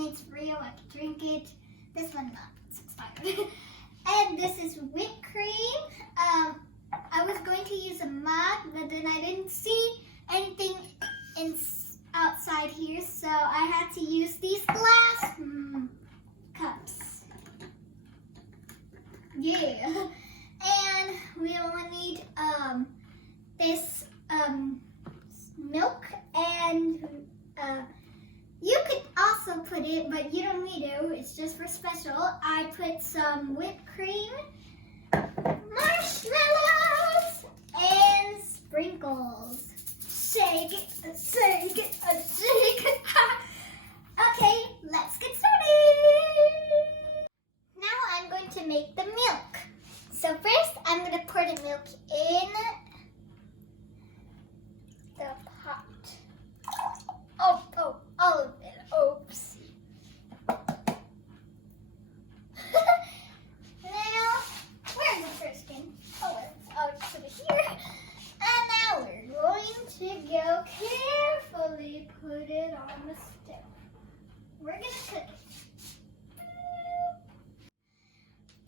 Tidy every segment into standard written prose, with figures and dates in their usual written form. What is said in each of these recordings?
and it's real. I can drink it. This one not. It's expired. And this is whipped cream. I was going to use a mug, but then I didn't see anything outside here, so I had to use these glass cups. Yeah. And we only need this milk, and you could also put it, but you don't need to. It's just for special. I put some whipped cream, marshmallows, and sprinkles. Shake it, shake it, shake it. Okay, let's get started. Now I'm going to make the milk. So first, I'm going to pour the milk in the pot. Oh, all of it. Oops. Now, where's the first thing? Oh, it's over here. And now we're going to go carefully put it on the stove. We're going to cook it.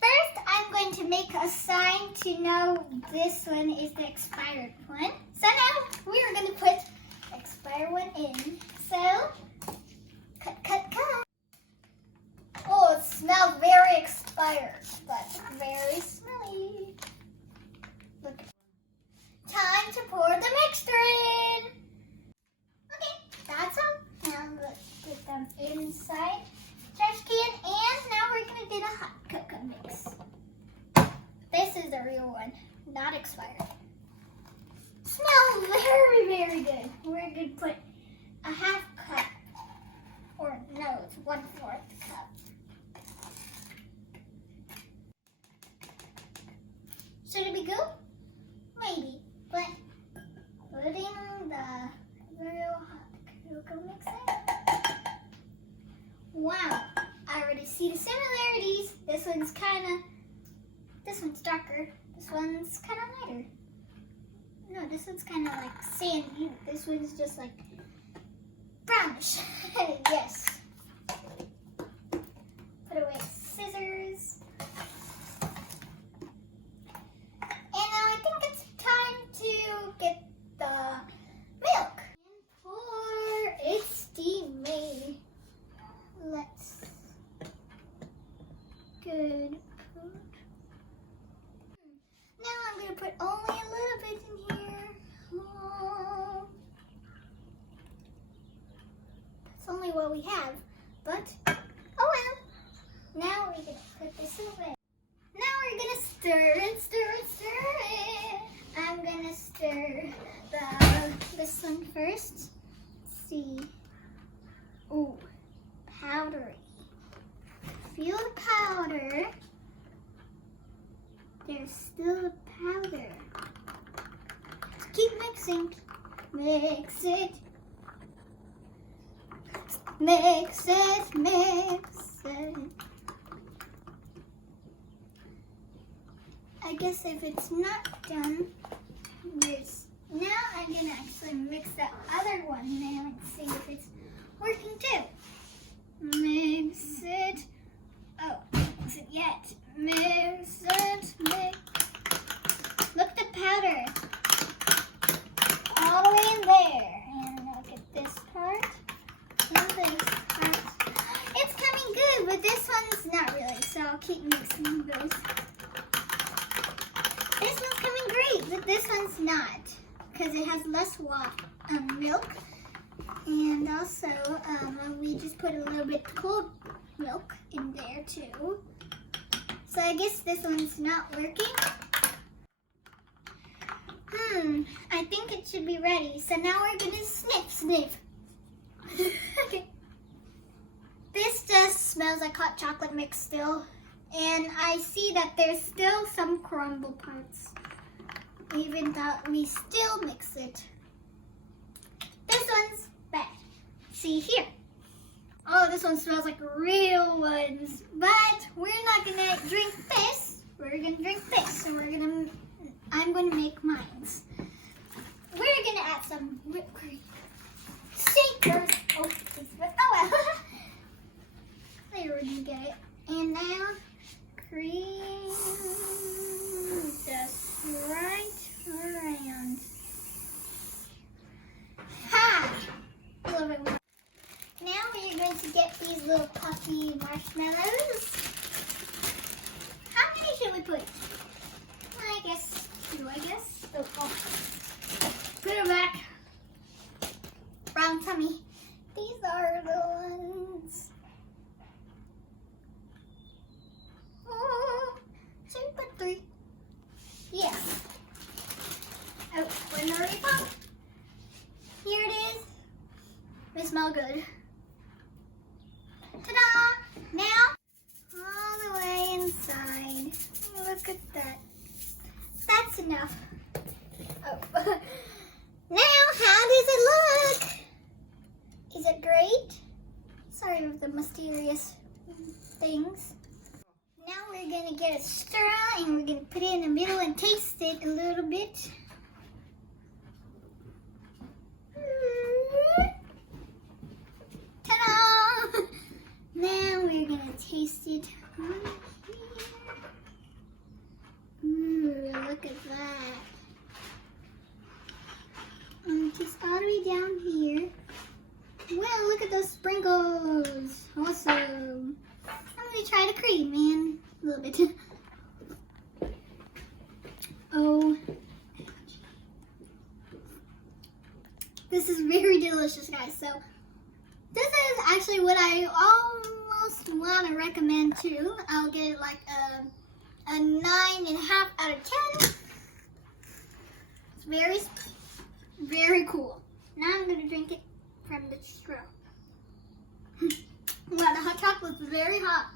First, I'm going to make a sign to know this one is the expired one. So now we're going to put the expired one in. So, cut, cut, cut. Oh, it smells very expired, but very smelly. Look. Time to pour the mixture in. Okay, that's all. Now let's put them inside trash can, and now we're gonna do the hot cocoa mix. This is the real one, not expired. Smells very, very good. We're gonna put a half cup, or no, it's 1/4 cup. Should it be good? Maybe, but putting the real hot cocoa mix in. Wow, I already see the similarities. This one's darker. This one's kind of lighter. No, this one's kind of like sandy. This one's just like brownish. Yes. Put away scissors. And now I think it's time to get the milk. And pour. It's steamy. Let's good. Now I'm going to put only a little bit in here. Oh. That's only what we have, but oh well. Now we're going to put this away. Now we're going to stir and stir and stir it. I'm going to stir this one first. Let's see. Ooh, powdery. Feel the powder. There's still a powder. Keep mixing. Mix it. Mix it, mix it. I guess if it's not done, now I'm going to actually mix the other one now and see if it's working too. Mix it. Oh, mix it yet. Mix it, mix. Look at the powder. All the way in there. And look at this part. And this part. It's coming good, but this one's not really, so I'll keep mixing those. This one's coming great, but this one's not, because it has less milk. And also, we just put a little bit cold milk in there too. So I guess this one's not working. I think it should be ready. So now we're gonna sniff. Okay. This just smells like hot chocolate mix still. And I see that there's still some crumble parts, even though we still mix it. This one's bad. See here. Oh, this one smells like real ones. But we're not gonna drink this. We're gonna drink this. So I'm gonna make mine. We're gonna add some whipped cream. Shakers. Oh well. to get these little puffy marshmallows. How many should we put? I guess 2, I guess. Oh. Put it back. Wrong tummy. These are the ones. Oh, should we put 3? Yes. Oh, we're in the right pot. Here it is. They smell good. Ta-da! Now, all the way inside. Look at that. That's enough. Oh. Now, how does it look? Is it great? Sorry for the mysterious things. Now we're gonna get a straw and we're gonna put it in the middle and taste it a little bit. Ta-da! Now we're gonna taste it right here. Ooh, look at that. And just all the way down here. Wow, look at those sprinkles. Awesome. I'm gonna try the cream, man. A little bit. Oh. This is very delicious, guys. So, this is actually what I almost want to recommend too. I'll get it like a 9.5 out of 10. It's very, very cool. Now I'm gonna drink it from the straw. Wow, the hot chocolate is very hot,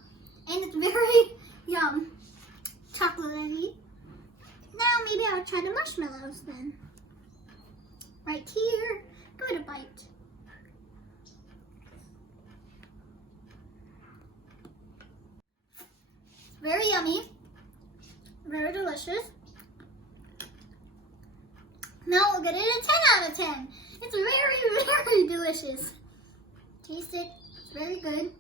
and it's very yum, chocolatey. Now maybe I'll try the marshmallows then. Right here, give it a bite. Very yummy, very delicious. Now we'll get it a 10 out of 10. It's very, very delicious. Taste it, it's very good.